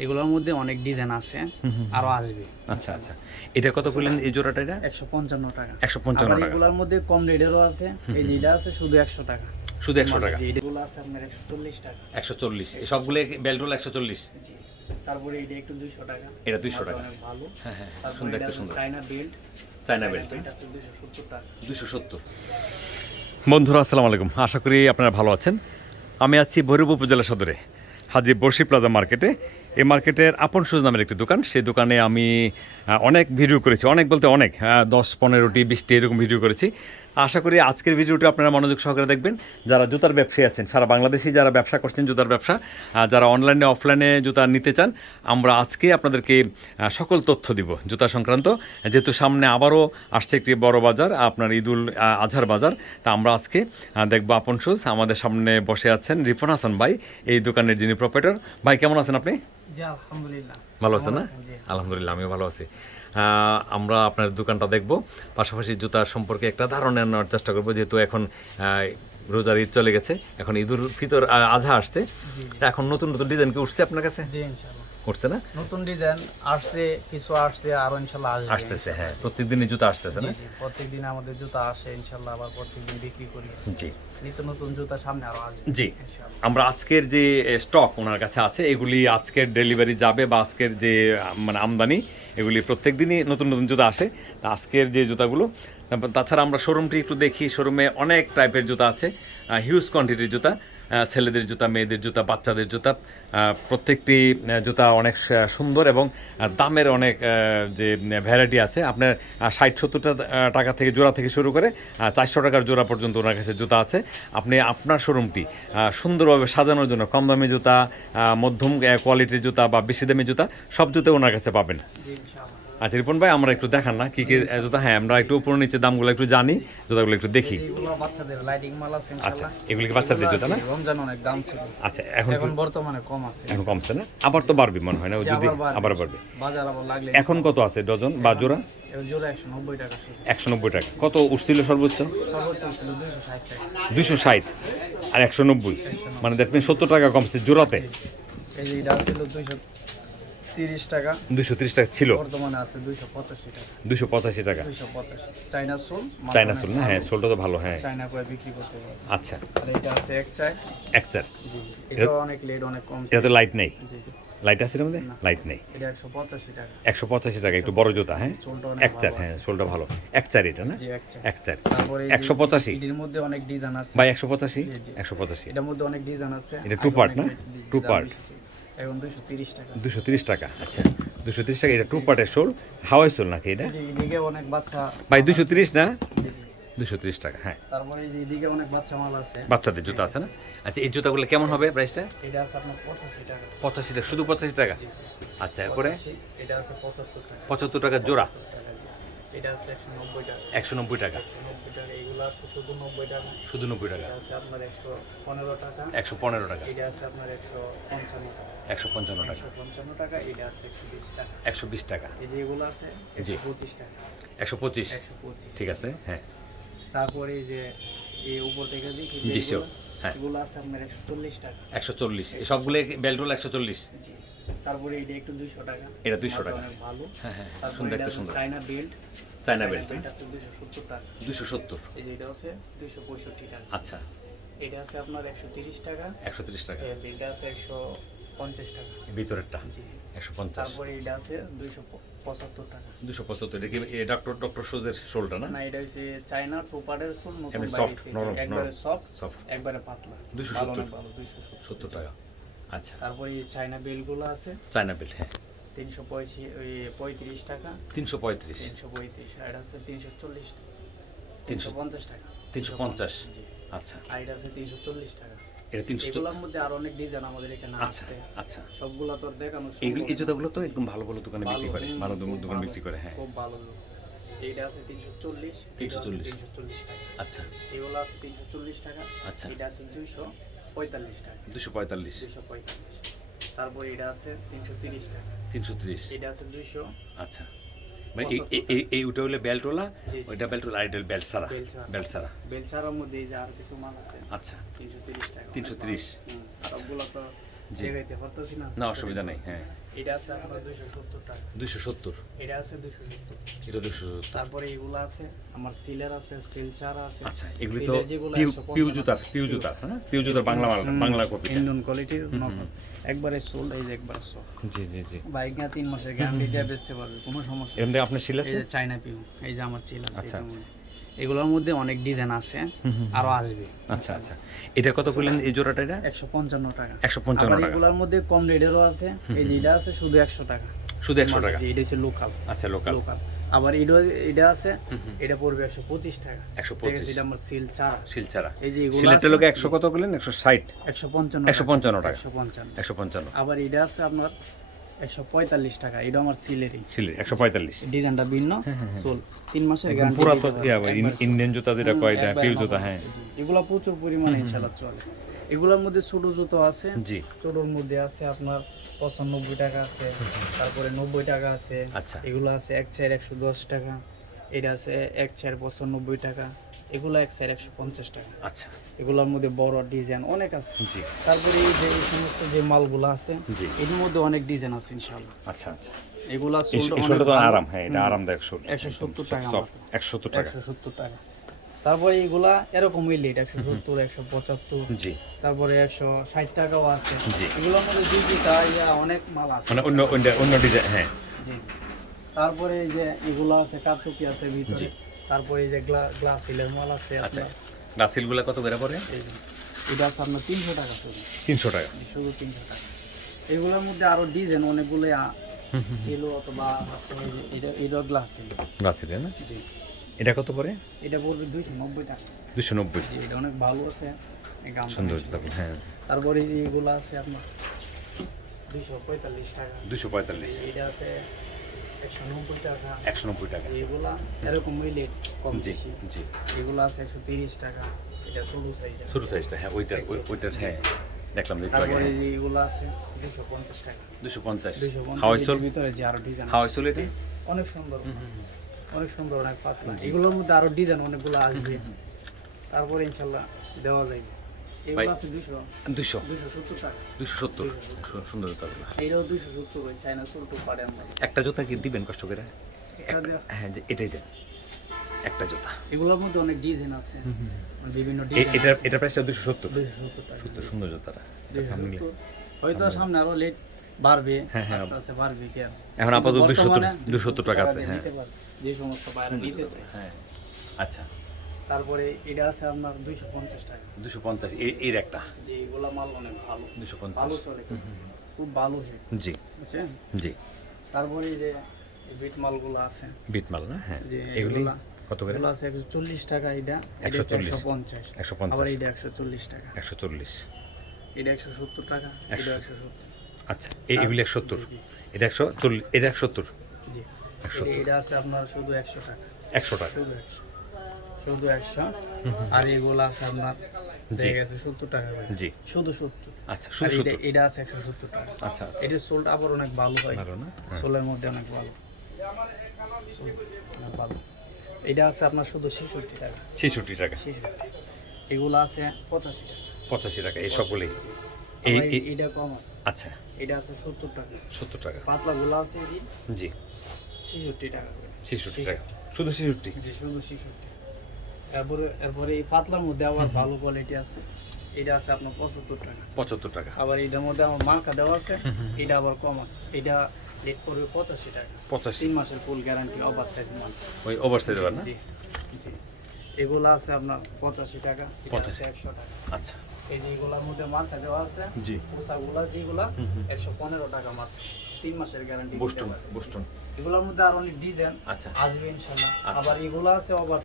এগুলোর মধ্যে অনেক ডিজাইন আছে, আরো আসবে। আচ্ছা আচ্ছা, এটা কত বললেন এই জোড়াটা? এটা 155 টাকা। 155 টাকা। এগুলোর মধ্যে কম রেটেরও আছে, এই যেটা আছে শুধু 100 টাকা। শুধু 100 টাকা। এগুলো আছে আপনার 140 টাকা। 140, এই সবগুলো বেল্টুল 140। জি। তারপরে এটা একটু 200 টাকা। এটা 200 টাকা। অনেক ভালো। হ্যাঁ হ্যাঁ, তারপরে সুন্দর, এটা একটা সুন্দর চায়না বেল্ট। China belt. এটা আছে 270 টাকা। 270। বন্ধুরা আসসালামু আলাইকুম, আশা করি আপনারা ভালো আছেন। আমি আছি ভৈরব উপজেলা সদরে হাজী বর্ষি প্লাজা মার্কেটে। এই মার্কেটের আপন সুজ নামের একটি দোকান। সেই দোকানে আমি অনেক ভিডিও করেছি, অনেক বলতে অনেক, 10-15টি 20টি এরকম ভিডিও করেছি। আশা করি আজকের ভিডিওটি আপনারা মনোযোগ সহকারে দেখবেন। যারা জুতার ব্যবসায়ী আছেন, সারা বাংলাদেশে যারা ব্যবসা করছেন জুতার ব্যবসা, যারা অনলাইনে অফলাইনে জুতা নিতে চান, আমরা আজকে আপনাদেরকে সকল তথ্য দিব জুতা সংক্রান্ত। যেহেতু সামনে আবারও আসছে একটি বড় বাজার, আপনার ঈদুল আজহার বাজার, তা আমরা আজকে দেখব আপন সুজ। আমাদের সামনে বসে আছেন রিপন হাসান ভাই, এই দোকানের যিনি প্রোপাইটর। ভাই কেমন আছেন আপনি? জি আলহামদুলিল্লাহ। ভালো আছেন না? আলহামদুলিল্লাহ, আমিও ভালো আছি। আমরা আপনার দোকানটা দেখব, পাশাপাশি জুতার সম্পর্কে একটা ধারণা নেওয়ার চেষ্টা করবো। যেহেতু এখন রোজার ঈদ চলে গেছে, এখন ঈদুল ফিতর আজহা আসছে, তা এখন নতুন নতুন ডিজাইন কি উঠছে আপনার কাছে? জি ইনশাআল্লাহ উঠছে না? নতুন ডিজাইন আসছে, কিছু আসছে, আরো ইনশাআল্লাহ আসবে। আসতেছে, হ্যাঁ, প্রত্যেকদিনই জুতা আসতেছে না? জি, প্রত্যেকদিন আমাদের জুতা আসে ইনশাআল্লাহ, আবার প্রত্যেকদিন বিক্রি করি। জি, নিত্য নতুন জুতা সামনে আরো আসবে জি। ইনশাআল্লাহ। আমরা আজকের যে স্টক ওনার কাছে আছে, এগুলি আজকের ডেলিভারি যাবে বা আজকের যে মানে আমদানি, এগুলি প্রত্যেক দিনই নতুন নতুন জুতা আসে। তা আজকের যে জুতাগুলো, তাছাড়া আমরা শোরুমটি একটু দেখি। শোরুমে অনেক টাইপের জুতা আছে, হিউজ কোয়ান্টিটির জুতা, ছেলেদের জুতা, মেয়েদের জুতা, বাচ্চাদের জুতা। প্রত্যেকটি জুতা অনেক সুন্দর এবং দামের অনেক যে ভ্যারাইটি আছে। আপনার 60-70 টাকা থেকে জোড়া থেকে শুরু করে 400 টাকার জোড়া পর্যন্ত ওনার কাছে জুতা আছে। আপনি আপনার শোরুমটি সুন্দরভাবে সাজানোর জন্য কম দামি জুতা, মধ্যম কোয়ালিটির জুতা বা বেশি দামি জুতা, সব জুতা ওনার কাছে পাবেন। জি ইনশাআল্লাহ। আচ্ছা রিপন ভাই, আমরা একটু দেখান না কি কি জুতা? হ্যাঁ, আমরা একটু উপর নিচে দামগুলো একটু জানি, জুতাগুলো একটু দেখি। এগুলো বাচ্চাদের লাইটিং মাল আছে আচ্ছা, ইনশাআল্লাহ। এগুলি কি বাচ্চাদের জুতা না? রমজান অনেক দাম ছিল, আচ্ছা, এখন এখন বর্তমানে কম আছে। এখন কমছে না? আবার তো বাড়বে মনে হয় না? যদি আবার বাড়বে। বাজার আবার লাগলে এখন কত আছে ডজন বা জোড়া? এর জোড়া 190 টাকা শুরু। 190 টাকা। কত উঠছিল সর্বোচ্চ? সর্বোচ্চ ছিল 260 টাকা। 260 আর 190, মানে দ্যাট মিন 70 টাকা কমছে জোড়াতে। এই যে এটা ছিল 230 টাকা, 230 টাকা ছিল, বর্তমানে আছে 285 টাকা। 285 টাকা। 285 চাইনা সোল। চাইনা সোল না? হ্যাঁ, সোলটা তো ভালো। হ্যাঁ, চাইনা করে বিক্রি করতে পারে। আচ্ছা। আর এটা আছে এক চাই। এক চার। জি, এটা অনেক লেট, অনেক কম। এটা তো লাইট নেই? জি, লাইট আছে এর মধ্যে? লাইট নেই। এটা 185 টাকা। 185 টাকা, একটু বড় জুতা। হ্যাঁ, সোলটা অনেক এক চার। হ্যাঁ, সোলটা ভালো। এক চার এটা না? জি, এক চাই। এক চার। তারপরে 185 এর মধ্যে অনেক ডিজাইন আছে বাই 185। জি, জি। 185 এটার মধ্যে অনেক ডিজাইন আছে। এটা টু পার্ট না? Two part. এখন 230 টাকা। 230 টাকা। আচ্ছা, 230 টাকা। এটা টু পার্টের সোল, হাওয়াই সোল নাকি এটা? এই যে এদিকে অনেক বাচ্চা। ভাই 230 না? জি, জি। 230 টাকা। হ্যাঁ, তারপরে এই যে এদিকে অনেক বাচ্চা মাল আছে। বাচ্চাদের জুতা আছে না? আচ্ছা, এই জুতাগুলো কেমন হবে প্রাইসটা? এটা আছে আপনার 85 টাকা। 85 টাকা, শুধু 85 টাকা? আচ্ছা, এরপরে 85, এটা আছে 75 টাকা। 75 টাকা জোড়া। জি। এটা আছে 190 টাকা। 190 টাকা। 190 টাকা। এগুলো আছে শুধু 90 টাকা। শুধু 90 টাকা। এটা আছে আপনার 115 টাকা। 115 টাকা। এটা আছে আপনার 155 টাকা। 155 টাকা। 155 টাকা। এটা আছে 120 টাকা। 120 টাকা। এই যে এগুলো আছে জি। 125 টাকা। 125। 125। ঠিক আছে। হ্যাঁ, তারপরে এই যে এই উপর থেকে দেখি জি, sure. হ্যাঁ। এগুলো আছে আপনার 140 টাকা। 140। এই সবগুলো বেল্টুল 140। জি। তারপরে এটা একটু 200 টাকা। এটা 200 টাকা। অনেক ভালো। হ্যাঁ হ্যাঁ, তারপরে সুন্দর, এটা একটা আছে সুন্দর চায়না বেল্ট। China belt. এটা আছে 270 টাকা। 270। এই যে এটা আছে 265 টাকা। আচ্ছা, এটা আছে আপনার 130 টাকা। 130 টাকা। এটা আছে 150 টাকা। এই ভিতরেরটা জি। 150। তারপরে এটা আছে 275 টাকা। 275। এটা কি ডক্টর সুজের শোলটা না? না, এটা হচ্ছে চায়না টুপারের সোল, নতুন এমনি বাইরে soft, এসেছে। নরম, একবারে নরম। Soft, Soft। একবারে পাতলা। 270। ভালো, অনেক ভালো। 270 70 টাকা। আচ্ছা, তারপরে এই চায়না বেলগুলো আছে চায়না বেল্ট। হ্যাঁ, 335 টাকা। 335। 335। আর এটা আছে 340 টাকা। 300 350 টাকা। 350। জি। আচ্ছা, আর এটা আছে 340 টাকা। এটা 300। এগুলোর মধ্যে আর অনেক ডিজাইন আমাদের এখানে আচ্ছা আছে। আচ্ছা। সবগুলা তো আর দেখানো এইগুলো, সম্ভব এই জুতাগুলো তো একদম ভালো ভালো দোকানে বিক্রি করে, খুব ভালো দোকানে ভালো, বিক্রি করে। হ্যাঁ, খুব ভালো। এইটা আছে 340। 340 340 টাকা। আচ্ছা এগুলো আছে 340 টাকা। আচ্ছা। এটা আছে 245 টাকা। 245। 245। তারপর এটা আছে 330 টাকা। 330। এটা আছে 200। আচ্ছা, মানে এই ওটা হলে বেল্টওয়ালা, জি, জি। ওইটা বেল্টওয়ালা, আর এটা বেল্ট সারা। বেল্ট ছাড়া। বেল্ট সারা। বেল ছাড়ার মধ্যে এই যে আর কিছু মাল আছে আচ্ছা, 330 টাকা। 330। সবগুলো তো জি। দেখাইতে পারতেছি না। না, অসুবিধা নেই। হ্যাঁ, এটা আছে আপনার 270 টাকা, 270, এটা আছে 270। এটা 270। তারপরে এগুলো আছে আমার সিলার আছে, সিলচার আছে। আচ্ছা, এগুলি তো সিলের যেগুলো পিউ 155 পিউ জুতার, হ্যাঁ পিউ জুতার বাংলা মাল, বাংলা কপি। ইন্ডিয়ান কোয়ালিটির নকল, একবারে সোল্ড, এই যে একবারে সফট। জি জি জি। বাইক না 3 মাসের গ্যারান্টি দিয়ে বেচতে পারবে, কোনো সমস্যা নেই। এর মধ্যে আপনার শিল এই আছে? যে চায়না পিউ, এই যে আমার চিল আছে। আচ্ছা, এটার আচ্ছা। মধ্যে। এগুলোর মধ্যে অনেক ডিজাইন আছে, আরো আসবে। আচ্ছা আচ্ছা, এটা কত করলেন এই জোড়াটা? এটা 155 টাকা। 155 আবার টাকা। এগুলোর মধ্যে কম রেটেরও আছে, এই যে এটা আছে শুধু 100 টাকা। শুধু 100 টাকা? যে এটা হচ্ছে লোকাল। আচ্ছা, লোকাল। লোকাল। আবার এটা আছে, এটা পড়বে 125 টাকা। 125। ঠিক আছে, এটা আমার সিল ছাড়া। শিল ছাড়া। এই যে এগুলো সিলেটের আছে লোকে 100 কত করলেন? 160, 155 155 টাকা। 155। 155 আবার এটা আছে আপনার 145 টাকা। এটা আমার সিলেরই। সিলেট 145। ডিজাইনটা ভিন্ন, সোল 3 মাসের গ্যারান্টি। পুরা তো ইন্ডিয়ান জুতা যেটা কয়, এটা পিউ জুতা। হ্যাঁ, এগুলা প্রচুর পরিমাণে ইনশাআল্লাহ চলে। এগুলোর মধ্যে ছোট জুতো আছে। জি। ছোটর মধ্যে আছে আপনার 95 টাকা আছে, তারপরে 90 টাকা আছে। আচ্ছা। এগুলো আছে এক চার 110 টাকা, এটা আছে এক চার 95 টাকা, এগুলো এক চার 150 টাকা। আচ্ছা। এগুলোর মধ্যে বড় ডিজাইন অনেক আছে। জি। তারপরে এই যে এই সমস্ত যে মালগুলো আছে, জি। এর মধ্যে অনেক ডিজাইন আছে ইনশাআল্লাহ। আচ্ছা আচ্ছা, এগুলা এই শোলটা তো আরাম। হ্যাঁ, এটা আরামদায়ক শোল। 170 টাকা মাত্র। 170 টাকা। 170 টাকা। তারপরে এগুলা এরকমই লেট 170, 175। জি। তারপরে 160 টাকাও আছে। জি। এগুলোর মধ্যে দুইটা অনেক মাল আছে। মানে অন্য ডিজাইন। হ্যাঁ, জি। তারপরে এই যে এগুলো আছে, কারচুপি আছে ভিতরে। জি। তারপরে এই যে গ্লাস সিলের মাল আছে আচ্ছা। আপনার। রাসিলগুলা কত করে পড়ে? এই যে এটা আছে আপনার 300 টাকা শুধু। 300 টাকা। শুধু 300 টাকা। এগুলোর মধ্যে আরো ডিজাইন অনেকগুলো ছিল, অথবা আছে এই যে এটা গ্লাস ছিল। রাসিলে না? জি। এটা কত পড়ে? এটা পড়বে 290 টাকা। 290। জি, এটা অনেক ভালো আছে। এই গামছা সুন্দর বেশি। জুতা। হ্যাঁ, তারপরে এই যে এগুলো আছে আপনার 245 টাকা। 245। এটা আছে 190 টাকা। 190 টাকা। এগুলা এরকম লেট কম জি বেশি। জি। এগুলো আছে 130 টাকা। এটা ছোট সাইজ। ছোট সাইজটা। হ্যাঁ, ওইটার। হ্যাঁ, দেখলাম দেখতে আগে। তারপরে যে এগুলো আছে 250 টাকা। 250। 250 হাওয়াই সোল? এর ভিতরে যে আরো ডিজাইন হাওয়াই সোল এটা? অনেক সুন্দর। অনেক সুন্দর, অনেক পাতলা। এগুলোর মধ্যে আরো ডিজাইন অনেকগুলো আসবে। তারপরে ইনশাআল্লাহ দেওয়া যাবে। এগুলো আছে 270 টাকা। 270। সুন্দর জুতাগুলো। এটাও 270, ওই চায়না সোলটু পারে আমরা। একটা জুতা কি দিবেন কষ্ট করে? এটা দেওয়া- হ্যাঁ, যে এটাই দেন একটা জুতা। এগুলোর মধ্যে অনেক ডিজাইন আছে, বিভিন্ন ডিজাইন। এটা প্রাইসটা 270। 270 টাকা। সুন্দর জুতাটা। 270 হয়তো সামনে আরো লেট বাড়বে, হ্যাঁ, হ্যাঁ। আস্তে আস্তে বাড়বে কি আর। এখন আপাতত কিন্তু 270 বর্তমানে 270 টাকা আছে। দিয়ে হ্যাঁ, নিতে পারবে, যে সমস্ত বাইরে নিতে চায়। হ্যাঁ। আচ্ছা, তারপরে এটা আছে আপনার 250 টাকা। 250 এর একটা। যে এগুলা মাল অনেক ভালো, 250। ভালো চলে, খুব ভালো হয়, জি বুঝছেন। জি। তারপরে এই যে বিট মালগুলো আছে, বিট মাল না? হ্যাঁ, যে এগুলি এগুলা কত করে? এগুলো আছে 140 টাকা। এটা 140, 150। 150। আবার এটা 140 টাকা। 140। এটা 170 টাকা। এটা 170। আচ্ছা, এগুলি 170। জি, জি। এটা 140, এটা 170। জি। 170। এটা আছে আপনার শুধু 100 টাকা। 100 টাকা। শুধু 100। শুধু 100। আর এগুলো আছে আপনার হয়ে গেছে 70 টাকা করে। জি। শুধু 70। আচ্ছা, আর শুধু 70। এটা আছে 170 টাকা। আচ্ছা আচ্ছা, এটার সোলটা আবার অনেক ভালো হয়। ভালো না? সোলের মধ্যে অনেক ভালো। সোল অনেক ভালো। এটা আছে আপনার শুধু 66 টাকা। 66 টাকা। 66। এগুলো আছে 85 টাকা। 85 টাকা এই সবগুলি। জি। এই আবার এটা কম আছে। আচ্ছা, এটা আছে 70 টাকা। 70 টাকা। পাতলা গুলো আছে এটি জি। 66 টাকা করে। 66 টাকা। শুধু 66। জি, শুধু 66। এরপরে এই পাতলার মধ্যে আবার ভালো কোয়ালিটি আছে। এটা আছে আপনার 75 টাকা। 75 টাকা। আবার এটার মধ্যে আমার মার্কা দেওয়া আছে, এটা আবার কম আছে। এটা রেট পড়বে 85 টাকা। 85। 3 মাসের ফুল গ্যারান্টি, ওভার সাইজ মাল। ওই ওভারসাইজ না? জি জি। এগুলো আছে আপনার 85 টাকা। এটা আছে 100 টাকা। আচ্ছা, এই যে এগুলোর মধ্যে মার্কা দেওয়া আছে, জি। পোশাকগুলা যেগুলা 115 টাকা মাত্র। 3 মাসের গ্যারান্টি। বোস্টন। এগুলোর মধ্যে আর অনেক ডিজাইন আচ্ছা আসবে ইনশাআল্লাহ। আচ্ছা। আবার এগুলো আছে ওভার